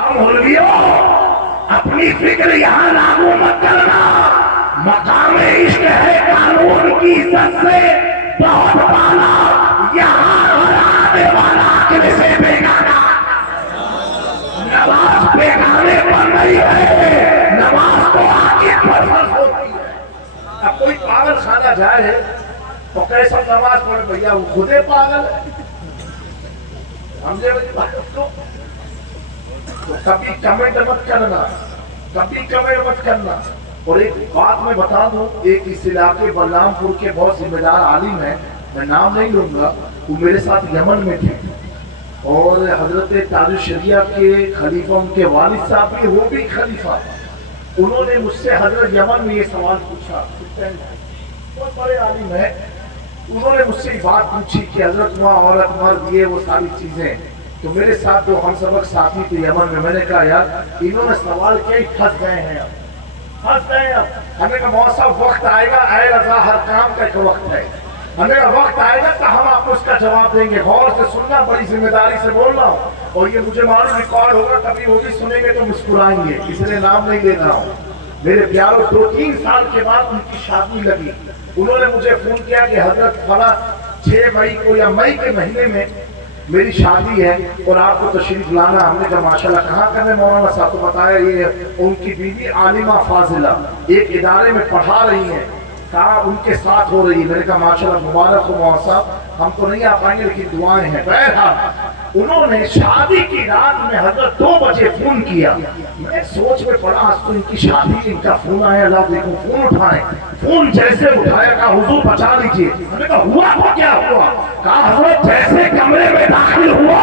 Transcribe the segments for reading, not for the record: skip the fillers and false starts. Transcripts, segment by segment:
मौलवियों, अपनी फिक्र यहाँ लागू मत करना। मकाम इश्क है कानून की इज्जत से बहुत पाला, यहाँ हराने वाला अक्ल से बेगाना। नमाज बेगाने पर नहीं है, नमाज तो आगे पर फर्ज होती है। अब कोई पागल खाना जाए तो कैसा नमाज पढ़े भैया, वो खुदे पागल है। समझे मेरी बात को? तो कभी कमेंट मत करना, कभी कमेंट मत करना। और एक बात मैं बता दूं, एक इस इलाके बलरामपुर के बहुत जिम्मेदार आलिम हैं, मैं नाम नहीं लूंगा, वो मेरे साथ यमन में थे और हजरत ताजुल शरिया के खलीफा, उनके वालिद साहब भी, वो भी खलीफा, उन्होंने मुझसे हजरत यमन में ये सवाल पूछा। बहुत बड़े आलिम है, उन्होंने मुझसे ये बात पूछी कि हजरत वहाँ औरत मर्द ये वो सारी चीजें। तो मेरे साथ तो हम सबक साथी थे यमन में, मैंने कहा यार इन्होंने सवाल किया, फंस गए हैं, अब फंस गए। अब हमने कहा मौसम वक्त आएगा, ऐ रजा हर काम का एक वक्त है, हमने कहा वक्त आएगा तो हम आपको इसका जवाब देंगे। गौर से सुनना, बड़ी जिम्मेदारी से बोल रहा हूँ, और ये मुझे मालूम रिकॉर्ड होगा, कभी वो भी सुनेंगे तो मुस्कुराएंगे, इसलिए नाम नहीं ले रहा हूँ। मेरे प्यारों, 2-3 साल के बाद उनकी शादी लगी। उन्होंने मुझे फोन किया कि हजरत फला 6 मई को या मई के महीने में मेरी शादी है और आपको तशरीफ लाना। हमने कहा माशाल्लाह, कहाँ करने मौलाना साहब? तो बताया ये उनकी बीवी आलिमा फाजिला एक इदारे में पढ़ा रही हैं, कहा उनके साथ हो रही है। मैंने कहा माशाल्लाह मुबारक हो मौलाना साहब, हम तो नहीं आ पाएंगे लेकिन दुआएं हैं। बहरहाल उन्होंने शादी की रात में हजरत 2 बजे फोन किया। मैं सोच में पड़ा, आज तो इनकी शादी, इनका फोन आया, अल्लाह देखो फोन उठाए। फोन जैसे उठाया, कहा हुजूर बचा लीजिए। मैंने कहा हुआ तो क्या हुआ? कहा हजरत जैसे कमरे में दाखिल हुआ,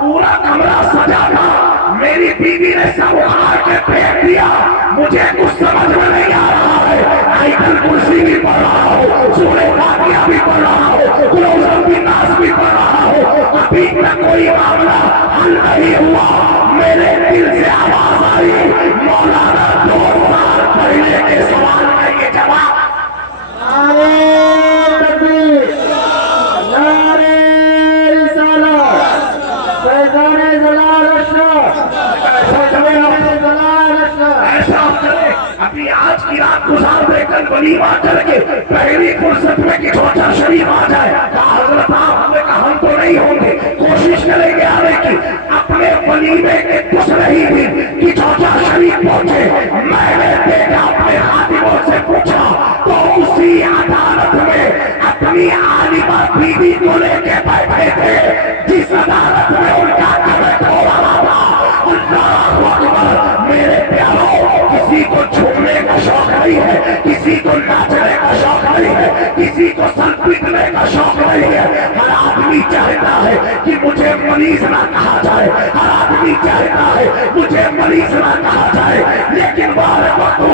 पूरा कमरा सजा था, मेरी बीवी ने सब उखाड़ के फेंक दिया। मुझे कुछ समझ में नहीं आ रहा है, आयतल कुर्सी भी पढ़ रहा हो, सूरह फातिहा भी पढ़ रहा हो, कुल औज़ बिन्नास भी पढ़ रहा हो, अभी तक कोई मामला हल नहीं हुआ। मेरे दिल से आवाज आई, मौलाना 2 साल पहले के सवाल का ये जवाब। नारे तकबीर, नारे रिसालत, फैज़ाने जलाल अशरफ, फैज़ाने जलाल अशरफ। ऐसा करे, अभी आज की रात गुजार देकर वलीमा करके पहली फुर्सत में कि छोटा शरीफ आ जाए। कहा हजरत आप, हमने कहा हम तो नहीं होंगे, कोशिश करेंगे आने की। अपने वलीमे के दूसरे ही दिन कि छोटा शरीफ पहुंचे, मैंने देखा, अपने खातिमों से पूछा तो उसी अदालत में अपनी आलिमा बीवी को लेके बैठे थे जिस अदालत में उनका कमेंट हो रहा था। अल्लाहु अकबर। मेरे प्यारों, किसी को झूमने का शौक नहीं है, किसी को नाचने का शौक नहीं है, किसी को सर पीटने का शौक नहीं है। हर आदमी चाहता है कि मुझे मरीज ना कहा जाए, हर आदमी चाहता है मुझे मरीज ना कहा जाए। लेकिन बारे वक्त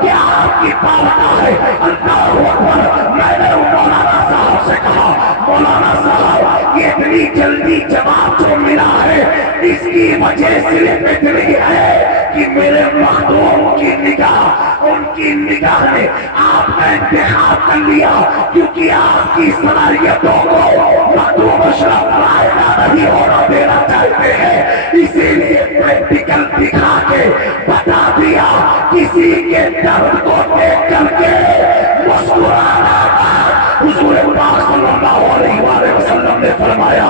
क्या आपकी पावना है? अल्लाहु अकबर। मैंने मौलाना साहब से कहा, मौलाना साहब ये इतनी जल्दी जवाब जो मिला है, इसकी वजह सिर्फ इतनी है कि मेरे मखदूम की निगाह, उनकी निगाह ने आपका इंतखाब कर लिया, क्योंकि आपकी सलाहियतों को मखदूम अशरफ रायगा नहीं होना देना चाहते हैं। इसीलिए प्रैक्टिकल दिखा के बता दिया, किसी के दर्द को देख करके मुस्कुराना। हुजूर पाक सल्लल्लाहु अलैहि वसल्लम ने फरमाया,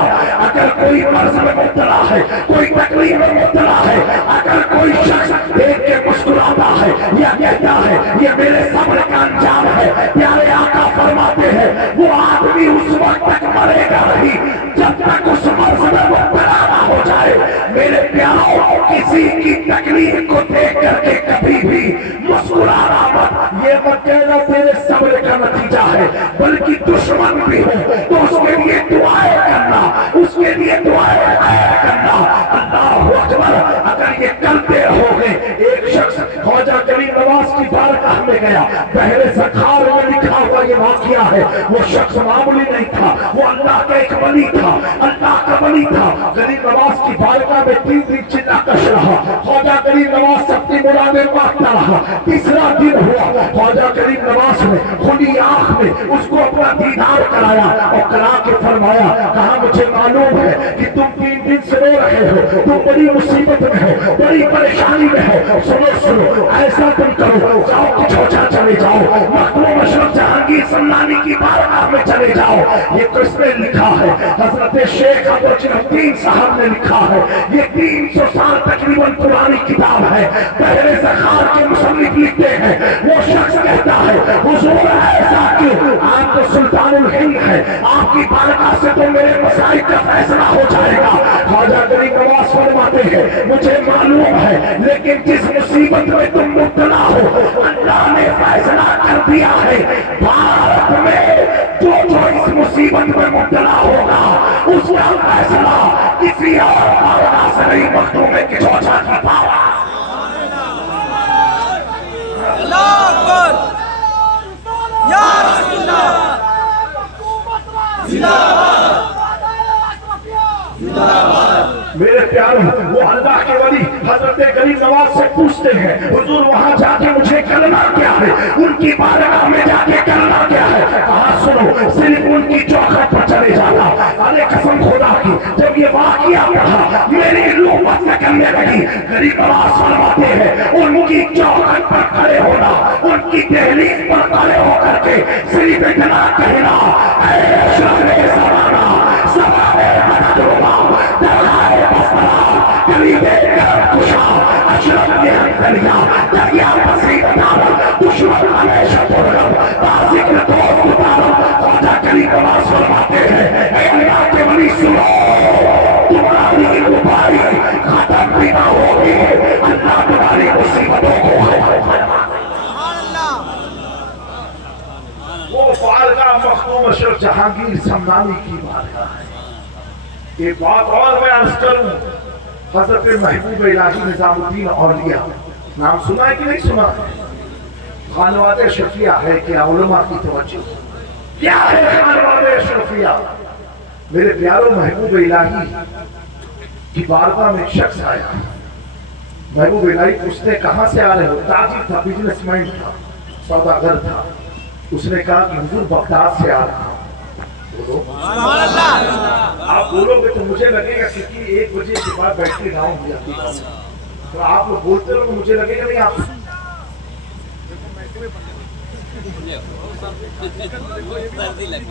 अगर कोई मर्ज में मुब्तला है, कोई तकलीफ में मुब्तला है, अगर कोई शख्स देख के मुस्कुराता है या कहता है ये मेरे सब्र का अंजाम है, प्यारे आका फरमाते हैं वो आदमी उस वक्त तक मरेगा नहीं जब तक उस मर्ज में मुब्तला ना हो जाए। मेरे प्यारों, किसी की तकलीफ को देख करके कभी भी मुस्कुराना मत। ये मत कहना तेरे सब्र का नतीजा है, बल्कि दुश्मन भी हो तो उसके लिए दुआएं करना, उसके लिए दुआएं करना। अल्लाहु अकबर। अगर ये करते रहोगे, एक शख्स ख्वाजा करीम नवाज की बारगाह में गया, पहले सखार में लिखा हुआ ये वाकया है, वो शख्स मामूली नहीं था, वो अल्लाह का एक वली था, अल्लाह का वली था। करीम नवाज की बारगाह में 3 दिन चिल्ला कश रहा, ख्वाजा करीम नवाज सबकी मुरादें मांगता रहा। तीसरा दिन हुआ, ख्वाजा करीम नवाज ने खुली आंख में उसको अपना दीदार कराया और करा के फरमाया, कहा मुझे मालूम है कि तुम 3 दिन से रो रहे हो, तुम बड़ी मुसीबत में हो, बड़ी परेशानी में हो, सुनो ऐसा तुम करो, जाओ कि छोटा चले जाओ, मखदूम अशरफ जहांगीर सम्मानी की बारगाह में चले जाओ। ये किसने लिखा है? हजरत शेख अब्दुल साहब ने लिखा है। ये 300 साल तकरीबन पुरानी किताब है। पहले ज़खार के मुसन्निफ लिखते हैं, वो शख्स कहता है हुजूर ऐसा क्यों? आप तो सुल्तानुल हिंद है, आपकी बारगाह से तो मेरे मसाइल का फैसला हो जाएगा। ख्वाजा गरीब नवाज फरमाते हैं मुझे मालूम है, लेकिन जिस मुसीबत में तुम मुब्तला हो अल्लाह ने फैसला कर दिया है, भारत में जो इस मुसीबत में मुब्तला होगा उसका फैसला किसी और बारगाह से नहीं, मखदूम की चौचा की पावा। अल्लाह अकबर, या रसूलल्लाह, जिंदाबाद, जिंदाबाद। मेरे प्यारे वो अल्लाह के वली हजरत गरीब नवाज से पूछते हैं हुजूर वहां जाके मुझे करना क्या है? उनकी बारगाह में जाके करना क्या है? कहा सुनो, सिर्फ उनकी चौखट पर चले जाना। अरे कसम खुदा की, जब ये वाकया पढ़ा मेरी रूह बस करने लगी। गरीब नवाज फरमाते हैं उनकी चौखट पर खड़े होना, उनकी दहलीज पर खड़े होकर के सिर्फ इतना कहना, ऐ अशरफ ज़माना ज़माने मददुमा दरगाह बसरा गरीबे करम कुशा अशरफ ने हथलिया दरिया बसरी बतावा दुश्मन हमेशा तोड़ो ताज़िक दोस्त उतारो। ख्वाजा गरीब नवाज फरमाते हैं ऐ अल्लाह के वली सुनो, तुम्हारी गुबारी खत्म भी ना होगी, अल्लाह तुम्हारी मुसीबतों को वो बारगाह मखदूम अशरफ जहांगीर सम्मानी की बारगाह है। एक बात और मैं अर्ज करूं, हजरत महबूब इलाही निजामुद्दीन औलिया नाम सुना है कि नहीं सुना है? खानवाद शफिया है क्या? उलमा की तवज्जो क्या है खानवाद शफिया? मेरे प्यारों महबूब इलाही की बारगाह में एक शख्स आया। महबूब इलाही पूछते कहां से आ रहे हो? ताजिर था, बिजनेसमैन था, सौदागर था। उसने कहा कि हुजूर बगदाद से आ रहा हूं। बोलो आप बोलोगे तो मुझे लगेगा क्योंकि 1 बजे के बाद बैटरी डाउन हो जाती है, तो आप लोग बोलते हो तो मुझे लगेगा नहीं आप सर्दी लगी।